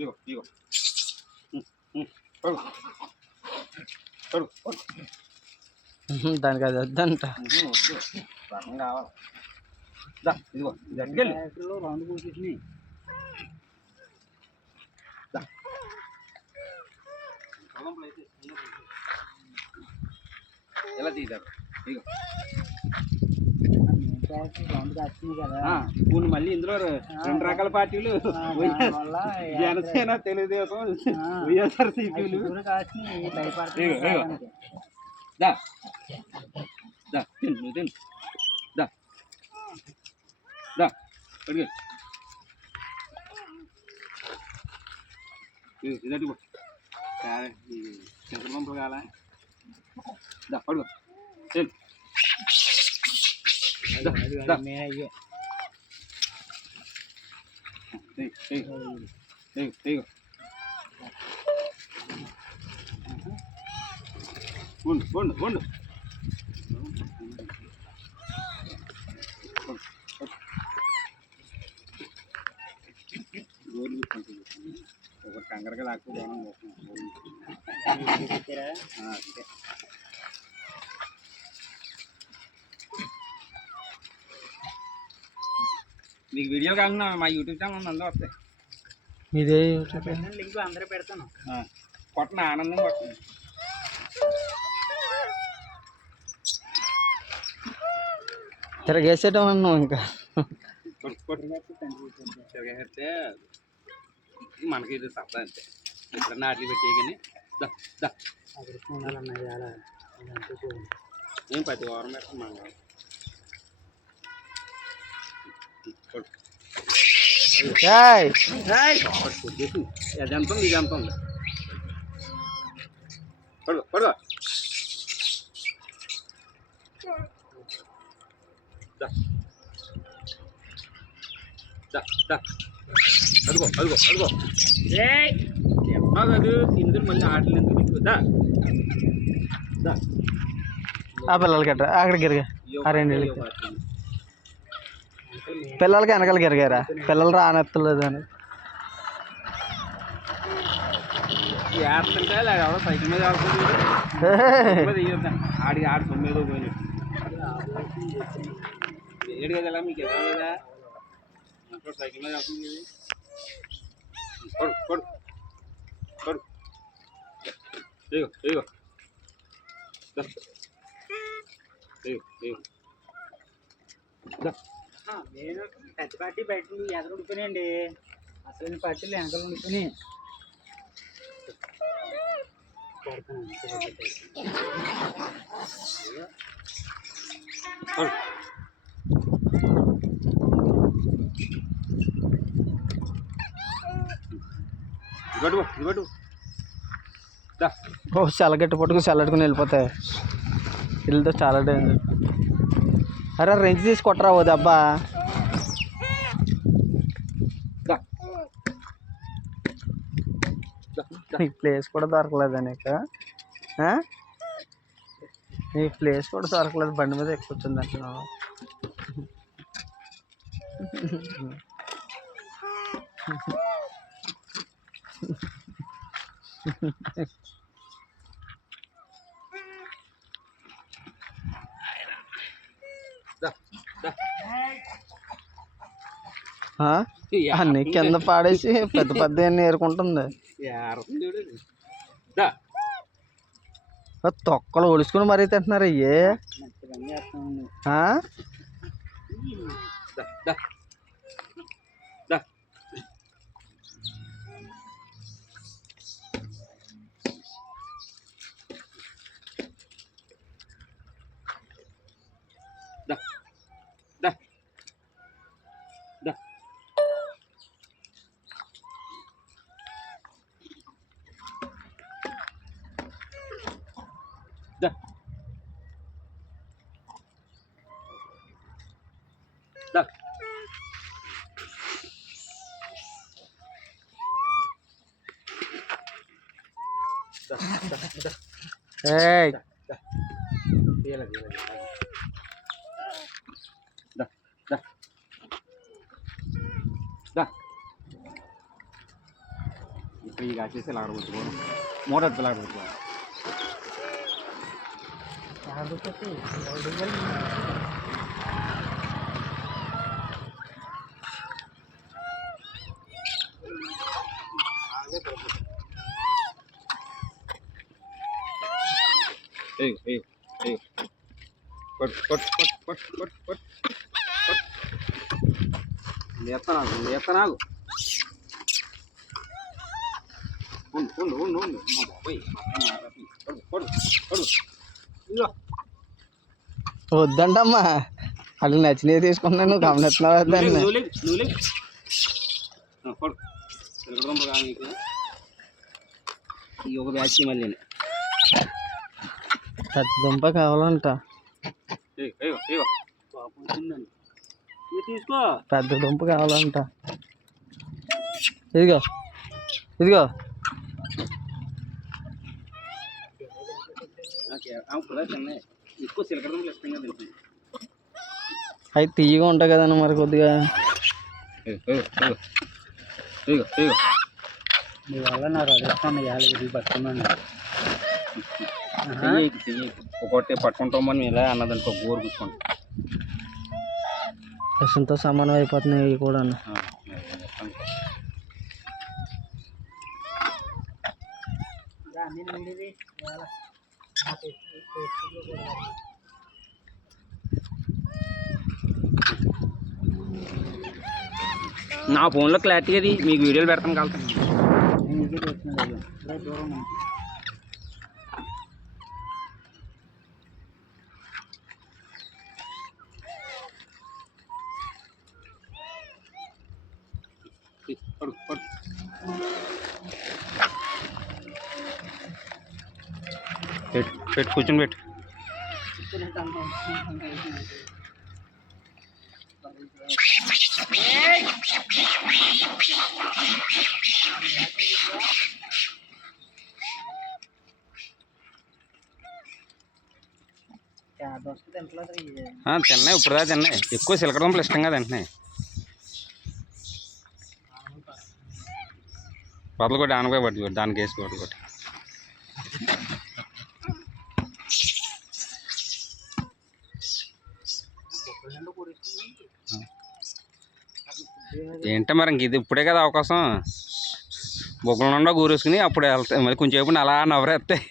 ఇగో ఇగో పడు పడు పడు. దానికి అది వద్దంట. వద్దు రకం కావాలి. దా ఇదిగో దగ్గర రౌండ్ కూర్చుని ఎలా తీశారు ఇగో ఇప్పుడు మళ్ళీ ఇందులో 2 రకాల పార్టీలు జనసేన తెలుగుదేశం వైఎస్ఆర్సీపీలు. దా దా తిను నువ్వు తిను దా దా అడిగే ఇదటి చంద్రబాబు కాల దా పడుకో తిను ఉండు ఉండు ఒక కంగరగా లాక్కుపోతే మీకు వీడియో కాకుండా మా యూట్యూబ్ ఛానల్ ఉంది, అందరూ వస్తాయి. ఇదే లింక్ అందరూ పెడతాను. కొట్టను ఆనందం కొట్టను. తిరగేసేటం అన్నావు ఇంకా తిరగేస్తే మనకి ఇది సరదా అంతే. ఎప్పుడన్నా ఆటలు పెట్టే కానీ ఏం ప్రతి వారం పెడతాం మనం. అది ఎంత ఉంది ఇది ఎంత ఉంది పడుకో పడుకో అడుగో అడుగో అడుగో కాదు ఇందులో మళ్ళీ ఆటలు ఎందుకు దా ఆ పిల్లలకి అట్రా అక్కడికి ఎరిగా ఆ 2 పిల్లలకి వెనకాలకి ఎరిగారా పిల్లలు రానెత్తలేదు అని వేస్తుంటే ఎవరో సైకిల్ మీద వెళ్తుంది ఆడికి ఆడ 9 పోయినట్టు ఏడు కదా మీకు ఎక్కడ లేదా సైకిల్ మీద వెళ్తుంది. పడు పడు పడు ఇగో ఇగో నేను పెద్ద పార్టీ బయట ఎదురు ఉండిపోయినాయండి. అసలు పార్టీలు వెనకాల ఉండిపోయి చల్లగట్టి పట్టుకు చల్లట్టుకుని వెళ్ళిపోతాయి. వీళ్ళతో చాలా డేంజర్. అరే రెంచి తీసి కొట్టరా ఓ దెబ్బ. నీ ప్లేస్ కూడా దొరకలేదా నీకు? నీ ప్లేస్ కూడా దొరకలేదు, బండి మీద ఎక్కువచ్చింది అంటున్నావు. అన్ని కింద పాడేసి పెద్ద పెద్ద ఏరుకుంటుంది. తొక్కలు ఒలుసుకుని మరీ తింటున్నారు అయ్యే. Hey. Dia lagi. Dah. Dah. ఇప్పుడు ఇక వచ్చేసి ఇలా ఆడబోతుకోవడం మూట ఎత్తులు ఆడబోతుకోవడం ఎత్తనాగు ఉండు పోయి వద్దంటమ్మా వాళ్ళు నచ్చినవి తీసుకున్నాను నువ్వు గమనిస్తున్నావు దాన్ని. ఈ ఒక బ్యాచ్ మళ్ళీ పెద్ద దుంప కావాలంట, తీసుకో. పెద్ద దుంప కావాలంట. ఇదిగో ఇదిగో ఎక్కువ సిలకడ దుంపలు ఇష్టంగా తింటాయి. అవి తీయగా ఉంటాయి కదన్న మరి కొద్దిగా. నీ వల్ల నాకు అడుగుతాను యాభై పట్టుకున్నాను. ఒకటి పట్టుకుంటామని ఇలా అన్నదానికి ఒక గోరు కూర్చుకుంటాం. విషంతో సమానం అయిపోతున్నాయి ఇవి కూడా. నా ఫోన్లో క్లారిటీ అది మీకు వీడియోలు పెడతాను కలుగుతాను. పెట్టు కూర్చొని పెట్టు. తిన్నాయి ఇప్పుడు దాకా తిన్నాయి. ఎక్కువ సిలకడ దుంపలు ఇష్టంగా తింటున్నాయి. బదులు కొట్టి ఆనపకాయ పట్టుకోటి దానికి వేసుకోవాలి కొట్టి. ఏంటో మరి ఇంక ఇది ఇప్పుడే కదా అవకాశం. బొగ్గల నుండా గూరేసుకుని అప్పుడు వెళ్తాయి. మరి కొంచెం అలా నవరేస్తాయి.